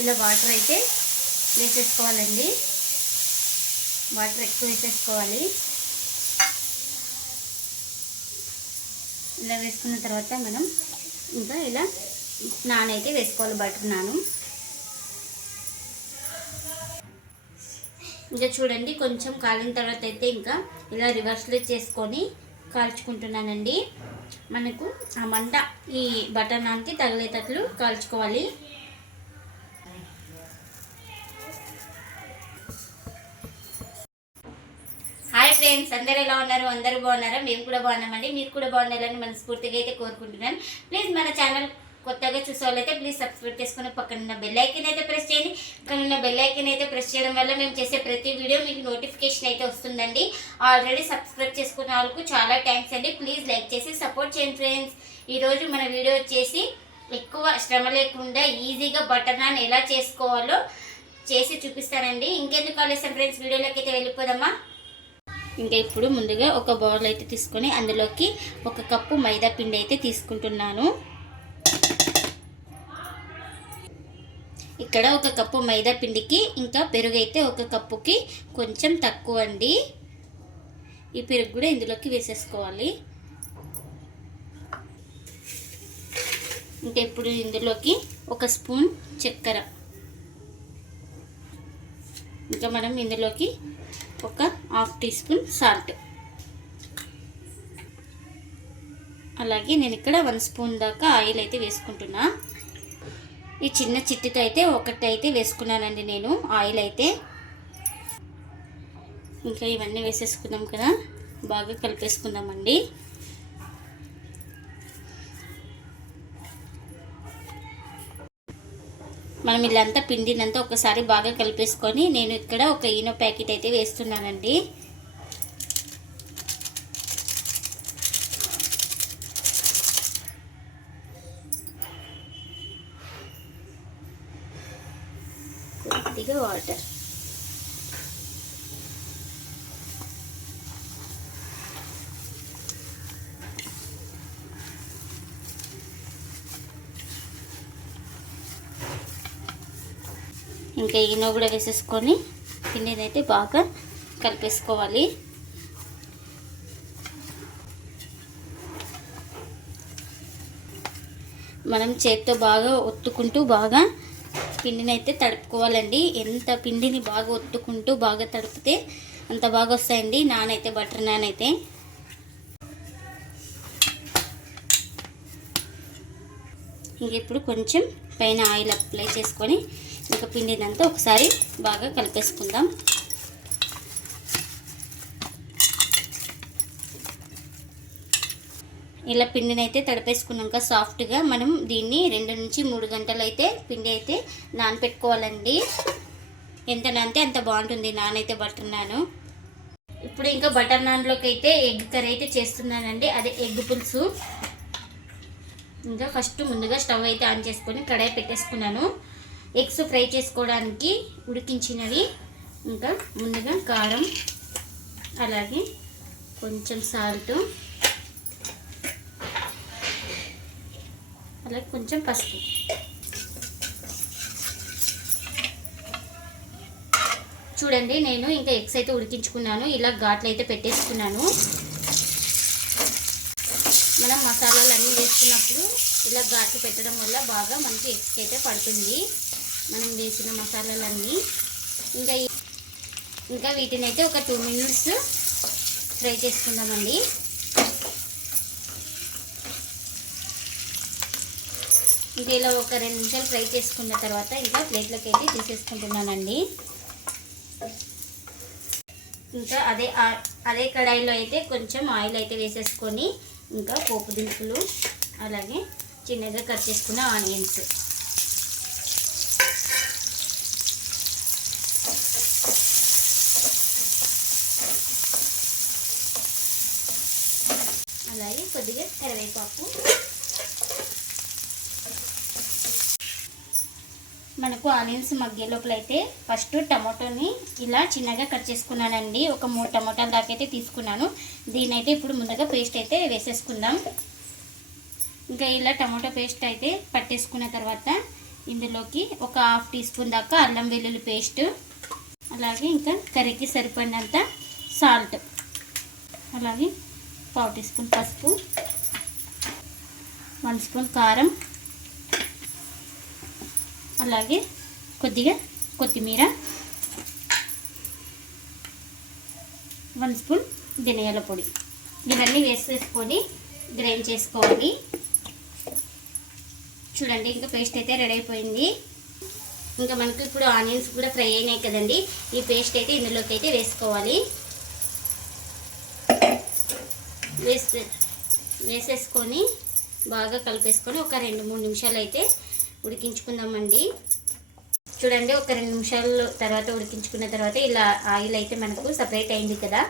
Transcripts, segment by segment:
ఇలా వాటర్ అయితే వేసేసుకోవాలండి. వాటర్ ఎక్కువ వేసేసుకోవాలి. ఇలా వేసుకున్న తర్వాత మనం ఇంకా ఇలా నాన్ అయితే వేసుకోవాలి బటర్ నాను. ఇంకా చూడండి కొంచెం కాలిన తర్వాత అయితే ఇంకా ఇలా రివర్స్లో చేసుకొని కాల్చుకుంటున్నానండి. మనకు ఆ మంట ఈ బటర్ నాన్కి తగిలేటట్లు కాల్చుకోవాలి. ఫ్రెండ్స్ అందరు ఎలా ఉన్నారు? అందరూ బాగున్నారా? మేము కూడా బాగున్నామండి. మీరు కూడా బాగుండాలని మనస్ఫూర్తిగా అయితే కోరుకుంటున్నాను. ప్లీజ్ మన ఛానల్ కొత్తగా చూసేవాళ్ళైతే ప్లీజ్ సబ్స్క్రైబ్ చేసుకుని పక్కన ఉన్న బెల్ ఐకన్ అయితే ప్రెస్ చేయండి. పక్కన ఉన్న బెల్ ఐకన్ అయితే ప్రెస్ చేయడం వల్ల మేము చేసే ప్రతి వీడియో మీకు నోటిఫికేషన్ అయితే వస్తుందండి. ఆల్రెడీ సబ్స్క్రైబ్ చేసుకున్న వాళ్ళకు చాలా థ్యాంక్స్ అండి. ప్లీజ్ లైక్ చేసి సపోర్ట్ చేయండి ఫ్రెండ్స్ ఈరోజు మన వీడియో వచ్చేసి ఎక్కువ శ్రమ లేకుండా ఈజీగా బటర్ నాన్ ఎలా చేసుకోవాలో చేసి చూపిస్తానండి. ఇంకెందుకు ఆలస్యం ఫ్రెండ్స్ వీడియోలోకి అయితే వెళ్ళిపోదామా? ఇంకా ఇప్పుడు ముందుగా ఒక బౌల్ అయితే తీసుకొని అందులోకి ఒక కప్పు మైదా పిండి అయితే తీసుకుంటున్నాను. ఇక్కడ ఒక కప్పు మైదా పిండికి ఇంకా పెరుగు అయితే ఒక కప్పుకి కొంచెం తక్కువ అండి. ఈ పెరుగు కూడా ఇందులోకి వేసేసుకోవాలి. ఇంకా ఇప్పుడు ఇందులోకి ఒక స్పూన్ చక్కెర. ఇంకా మనం ఇందులోకి ఒక హాఫ్ టీ స్పూన్ సాల్ట్. అలాగే నేను ఇక్కడ వన్ స్పూన్ దాకా ఆయిల్ అయితే వేసుకుంటున్నా. ఈ చిన్న చిట్టితో అయితే ఒకటి అయితే వేసుకున్నానండి నేను ఆయిల్ అయితే. ఇంకా ఇవన్నీ వేసేసుకున్నాం కదా బాగా కలిపేసుకుందామండి. మనం ఇల్లంతా పిండినంతా ఒకసారి బాగా కలిపేసుకొని నేను ఇక్కడ ఒక ఈనో ప్యాకెట్ అయితే వేస్తున్నానండి. కొద్దిగా వాటర్. ఇంకా ఈనో కూడా వేసేసుకొని పిండిని అయితే బాగా కలిపేసుకోవాలి. మనం చేత్తో బాగా ఒత్తుకుంటూ బాగా పిండిని అయితే తడుపుకోవాలండి. ఎంత పిండిని బాగా ఒత్తుకుంటూ బాగా తడిపితే అంత బాగా వస్తాయండి. నానైతే బటర్ నాన్ అయితే ఇంక ఇప్పుడు కొంచెం పైన ఆయిల్ అప్లై చేసుకొని ఇంకా పిండినంతా ఒకసారి బాగా కలిపేసుకుందాం. ఇలా పిండిని అయితే తడిపేసుకున్నాక సాఫ్ట్గా మనం దీన్ని రెండు నుంచి మూడు గంటలు అయితే పిండి అయితే నానపెట్టుకోవాలండి. ఎంత నానితే అంత బాగుంటుంది. నానైతే బటర్ నాను. ఇప్పుడు ఇంకా బటర్ నాన్లోకి అయితే ఎగ్ కర్రీ అయితే చేస్తున్నానండి. అదే ఎగ్ పులుసు. ఇంకా ఫస్ట్ ముందుగా స్టవ్ అయితే ఆన్ చేసుకొని కడాయి పెట్టేసుకున్నాను. ఎగ్స్ ఫ్రై చేసుకోవడానికి ఉడికించినవి. ఇంకా ముందుగా కారం అలాగే కొంచెం సాల్ట్ అలాగే కొంచెం పసుపు. చూడండి నేను ఇంకా ఎగ్స్ అయితే ఉడికించుకున్నాను. ఇలా ఘాట్లు అయితే పెట్టేసుకున్నాను. మనం మసాలాలు అన్నీ వేసుకున్నప్పుడు ఇలా ఘాట్లు పెట్టడం వల్ల బాగా మనకి ఎగ్స్ అయితే పడుతుంది. మనం వేసిన మసాలాలన్నీ. ఇంకా ఇంకా వీటిని అయితే ఒక టూ మినిట్స్ ఫ్రై చేసుకుందామండి. ఇంకా ఇలా ఒక రెండు నిమిషాలు ఫ్రై చేసుకున్న తర్వాత ఇంకా ప్లేట్లోకి అయితే తీసేసుకుంటున్నానండి. ఇంకా అదే అదే కడాయిలో అయితే కొంచెం ఆయిల్ అయితే వేసేసుకొని ఇంకా పోపు దినుసులు అలాగే చిన్నగా కట్ చేసుకున్న ఆనియన్స్. అలాగే కొద్దిగా కరివేపాకు. మనకు ఆనియన్స్ మగ్గే లోపల అయితే ఫస్ట్ టమాటోని ఇలా చిన్నగా కట్ చేసుకున్నానండి. ఒక మూడు టమాటాల దాకా అయితే తీసుకున్నాను. దీని అయితే ఇప్పుడు ముందుగా పేస్ట్ అయితే వేసేసుకుందాం. ఇంకా ఇలా టమాటో పేస్ట్ అయితే పట్టేసుకున్న తర్వాత ఇందులోకి ఒక హాఫ్ టీ స్పూన్ దాకా అల్లం వెల్లుల్లి పేస్ట్ అలాగే ఇంకా కర్రీకి సరిపడినంత సాల్ట్ అలాగే పావు టీ స్పూన్ పసుపు వన్ స్పూన్ కారం అలాగే కొద్దిగా కొత్తిమీర వన్ స్పూన్ ధనియాల పొడి. ఇవన్నీ వేసేసుకొని గ్రైండ్ చేసుకోవాలి. చూడండి ఇంకా పేస్ట్ అయితే రెడీ అయిపోయింది. ఇంకా మనకు ఇప్పుడు ఆనియన్స్ కూడా ఫ్రై అయినాయి కదండి. ఈ పేస్ట్ అయితే ఇందులోకి అయితే వేసుకోవాలి. వేస్తే వేసేసుకొని బాగా కలిపేసుకొని ఒక రెండు మూడు నిమిషాలు అయితే ఉడికించుకుందామండి. చూడండి ఒక రెండు నిమిషాలు తర్వాత ఉడికించుకున్న తర్వాత ఇలా ఆయిల్ అయితే మనకు సపరేట్ అయింది కదా.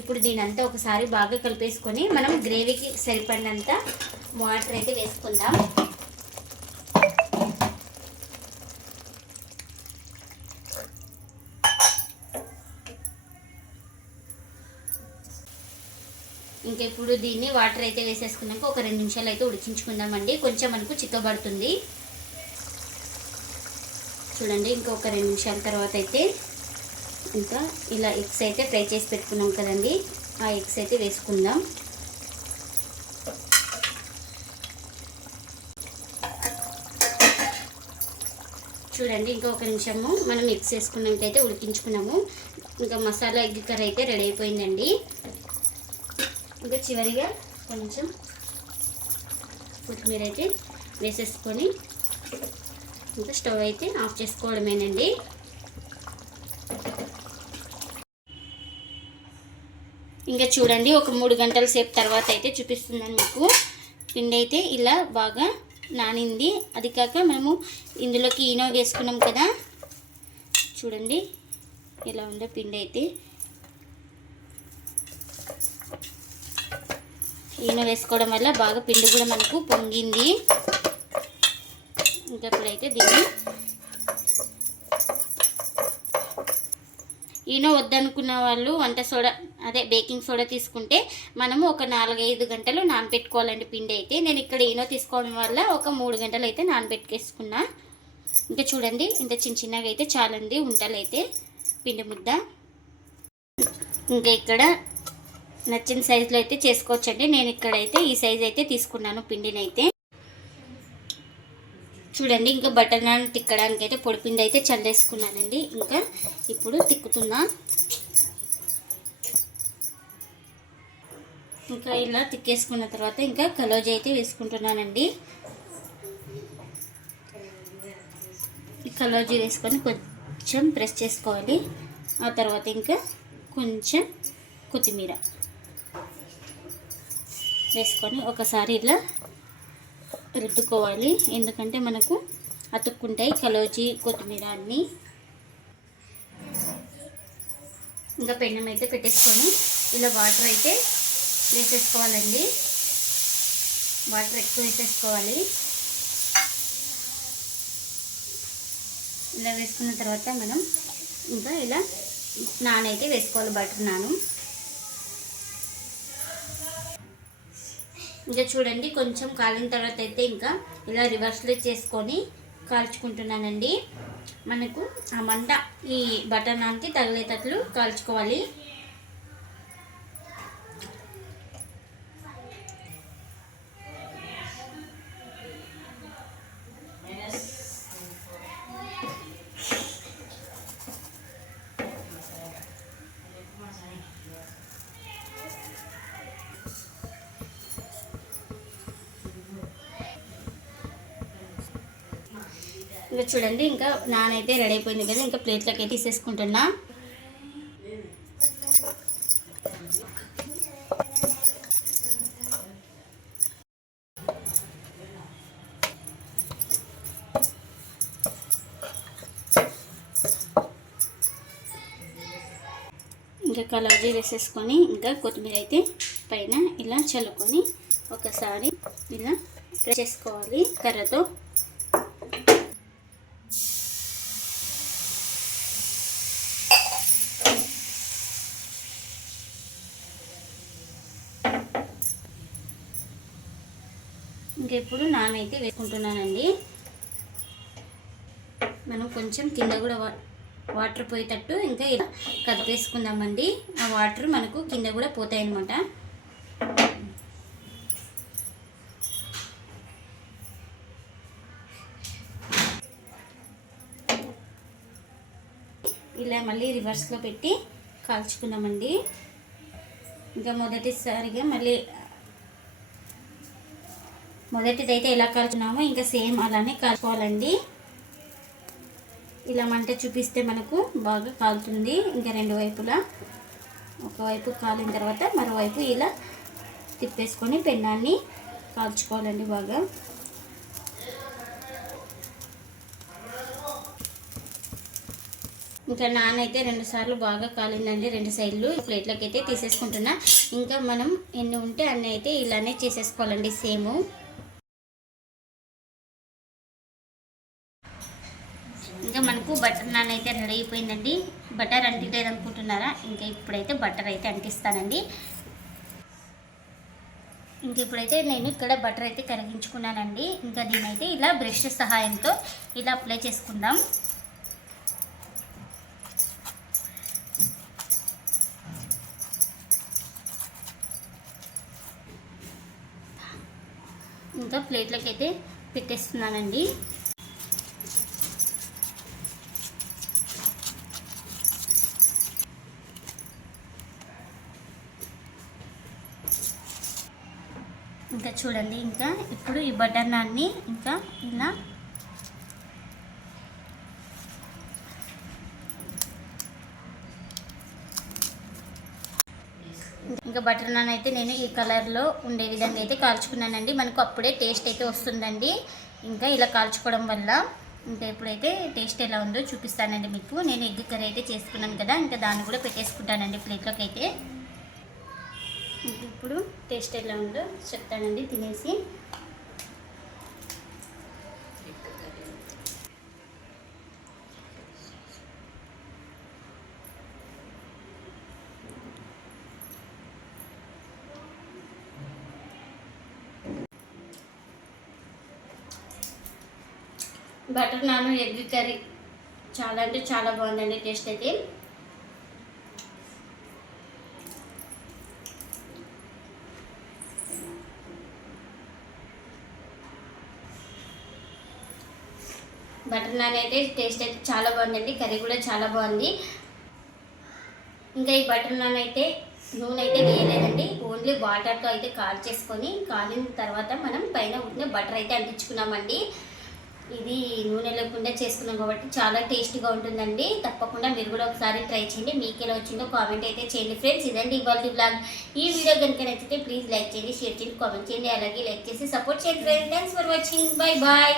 ఇప్పుడు దీనంతా ఒకసారి బాగా కలిపేసుకొని మనం గ్రేవీకి సరిపడినంత వాటర్ అయితే వేసుకుందాం. ఇప్పుడు దీన్ని వాటర్ అయితే వేసేసుకున్నాక ఒక రెండు నిమిషాలు అయితే ఉడికించుకుందామండి. కొంచెం మనకు చిక్కబడుతుంది. చూడండి ఇంకొక రెండు నిమిషాల తర్వాత అయితే ఇంకా ఇలా ఎగ్స్ అయితే ఫ్రై చేసి పెట్టుకున్నాం కదండి. ఆ ఎగ్స్ అయితే వేసుకుందాం. చూడండి ఇంకా ఒక నిమిషము మనం ఎగ్స్ వేసుకున్నాకైతే ఉడికించుకున్నాము. ఇంకా మసాలా ఎగ్ కర్రీ అయితే రెడీ అయిపోయిందండి. ఇంకా చివరిగా కొంచెం కొత్తిమీర అయితే వేసేసుకొని ఇంకా స్టవ్ అయితే ఆఫ్ చేసుకోవడమేనండి. ఇంకా చూడండి ఒక మూడు గంటల సేపు తర్వాత అయితే చూపిస్తున్నాను మీకు. పిండి అయితే ఇలా బాగా నానింది. అది కాక మేము ఇందులోకి ఈనో వేసుకున్నాం కదా. చూడండి ఇలా ఉందో పిండి అయితే. ఈనో వేసుకోవడం వల్ల బాగా పిండి కూడా మనకు పొంగింది. ఇంకా ఇప్పుడైతే దీన్ని ఈనో వద్దనుకున్న వాళ్ళు వంట సోడా అదే బేకింగ్ సోడా తీసుకుంటే మనము ఒక నాలుగైదు గంటలు నానబెట్టుకోవాలండి పిండి అయితే. నేను ఇక్కడ ఈనో తీసుకోవడం వల్ల ఒక మూడు గంటలు అయితే నానబెట్టుకేసుకున్నా. ఇంకా చూడండి ఇంత చిన్న చిన్నగా అయితే చాలండి ఉంటలు అయితే పిండి ముద్ద. ఇంకా ఇక్కడ నచ్చిన సైజులో అయితే చేసుకోవచ్చండి. నేను ఇక్కడైతే ఈ సైజ్ అయితే తీసుకున్నాను పిండిని అయితే చూడండి ఇంకా బటర్ నాన్ తిక్కడానికి అయితే పొడిపిండి అయితే చల్లేసుకున్నానండి. ఇంకా ఇప్పుడు తిక్కుతున్నా ఇంకా ఇలా తిక్కేసుకున్న తర్వాత ఇంకా కలోజీ అయితే వేసుకుంటున్నానండి. కలోజీ వేసుకొని కొంచెం ప్రెస్ చేసుకోవాలి. ఆ తర్వాత ఇంకా కొంచెం కొత్తిమీర. వేసుకొని ఒకసారి ఇలా రుద్దుకోవాలి. ఎందుకంటే మనకు అతుక్కుంటాయి కలోజీ కొత్తిమీర అన్నీ. ఇంకా పెన్నం అయితే పెట్టేసుకొని ఇలా వాటర్ అయితే వేసేసుకోవాలండి. వాటర్ ఎక్కువ వేసేసుకోవాలి. ఇలా వేసుకున్న తర్వాత మనం ఇంకా ఇలా నాన్ అయితే వేసుకోవాలి బటర్ నాను. ఇంకా చూడండి కొంచెం కాలిన తర్వాత అయితే ఇంకా ఇలా రివర్స్లో చేసుకొని కాల్చుకుంటున్నానండి. మనకు ఆ మంట ఈ బటర్ నాన్కి తగిలేటట్లు కాల్చుకోవాలి. ఇంకా చూడండి ఇంకా నానైతే రెడీ అయిపోయింది కదా ఇంకా ప్లేట్లోకి అయితే తీసేసుకుంటున్నా. ఇంకా కలర్జీ వేసేసుకొని ఇంకా కొత్తిమీర అయితే పైన ఇలా చల్లుకొని ఒకసారి ఇలా చేసుకోవాలి. కర్రతో ఇంకా ఇప్పుడు నానైతే వేసుకుంటున్నానండి. మనం కొంచెం కింద కూడా వా- వాటర్ పోయేటట్టు ఇంకా ఇలా కదిపేసుకుందామండి. ఆ వాటర్ మనకు కింద కూడా పోతాయన్నమాట. ఇలా మళ్ళీ రివర్స్లో పెట్టి కాల్చుకున్నామండి ఇంకా మొదటిసారిగా మళ్ళీ మొదటిదైతే ఎలా కాల్చున్నామో ఇంకా సేమ్ అలానే కాల్చుకోవాలండి ఇలా మంట చూపిస్తే మనకు బాగా కాలుతుంది. ఇంకా రెండు వైపులా ఒకవైపు కాలిన తర్వాత మరోవైపు ఇలా తిప్పేసుకొని పెన్నాన్ని కాల్చుకోవాలండి బాగా. ఇంకా నాన్ అయితే రెండు సార్లు బాగా కాలిందండి రెండు సైడ్లు. ప్లేట్లోకి అయితే తీసేసుకుంటున్నా. ఇంకా మనం ఎన్ని ఉంటే అన్ని అయితే ఇలానే చేసేసుకోవాలండి సేమ్ ఇంకా మనకు బటర్ నాన్ అయితే రెడీ అయిపోయిందండి. బటర్ అంటిలేదు అనుకుంటున్నారా ఇంకా ఇప్పుడైతే బటర్ అయితే అంటిస్తానండి. ఇంక ఇప్పుడైతే నేను ఇక్కడ బటర్ అయితే కరిగించుకున్నానండి. ఇంకా దీనైతే ఇలా బ్రష్ సహాయంతో ఇలా అప్లై చేసుకుందాం. ఇంకా ప్లేట్లకైతే అయితే పెట్టేస్తున్నానండి. ఇంకా చూడండి ఇంకా ఇప్పుడు ఈ బటర్ నాన్ని ఇంకా ఇలా ఇంకా బటర్ నాన్ అయితే నేను ఈ కలర్లో ఉండే విధంగా అయితే కాల్చుకున్నానండి. మనకు అప్పుడే టేస్ట్ అయితే వస్తుందండి. ఇంకా ఇలా కాల్చుకోవడం వల్ల ఇంకా ఇప్పుడైతే టేస్ట్ ఎలా ఉందో చూపిస్తానండి మీకు. నేను ఎగ్ కర్రీ అయితే చేసుకున్నాను కదా ఇంకా దాన్ని కూడా పెట్టేసుకుంటానండి ప్లేట్లోకి అయితే. ఇప్పుడు టేస్ట్ ఎలా ఉందో చెప్తానండి తినేసి. బటర్ నాన్ ఎగ్ కర్రీ చాలా అంటే చాలా బాగుందండి టేస్ట్ అయితే. అనుకుంటున్నాను నాన్ అయితే టేస్ట్ అయితే చాలా బాగుందండి. కర్రీ కూడా చాలా బాగుంది. ఇంకా ఈ బటర్ నాన్ అయితే నూనె అయితే వేయలేదండి. ఓన్లీ వాటర్తో అయితే కాల్ చేసుకొని కాలిన తర్వాత మనం పైన ఉంటే బటర్ అయితే అంటించుకున్నామండి. ఇది నూనె లేకుండా చేసుకున్నాం కాబట్టి చాలా టేస్టీగా ఉంటుందండి. తప్పకుండా మీరు కూడా ఒకసారి ట్రై చేయండి. మీకు ఎలా వచ్చిందో కామెంట్ అయితే చేయండి. ఫ్రెండ్స్ ఇదండి ఇవాళ బ్లాగ్ ఈ వీడియో కనుక నచ్చితే ప్లీజ్ లైక్ చేయండి షేర్ చేయండి కామెంట్ చేయండి. అలాగే లైక్ చేసి సపోర్ట్ చేయండి. Friends thanks for watching. Bye bye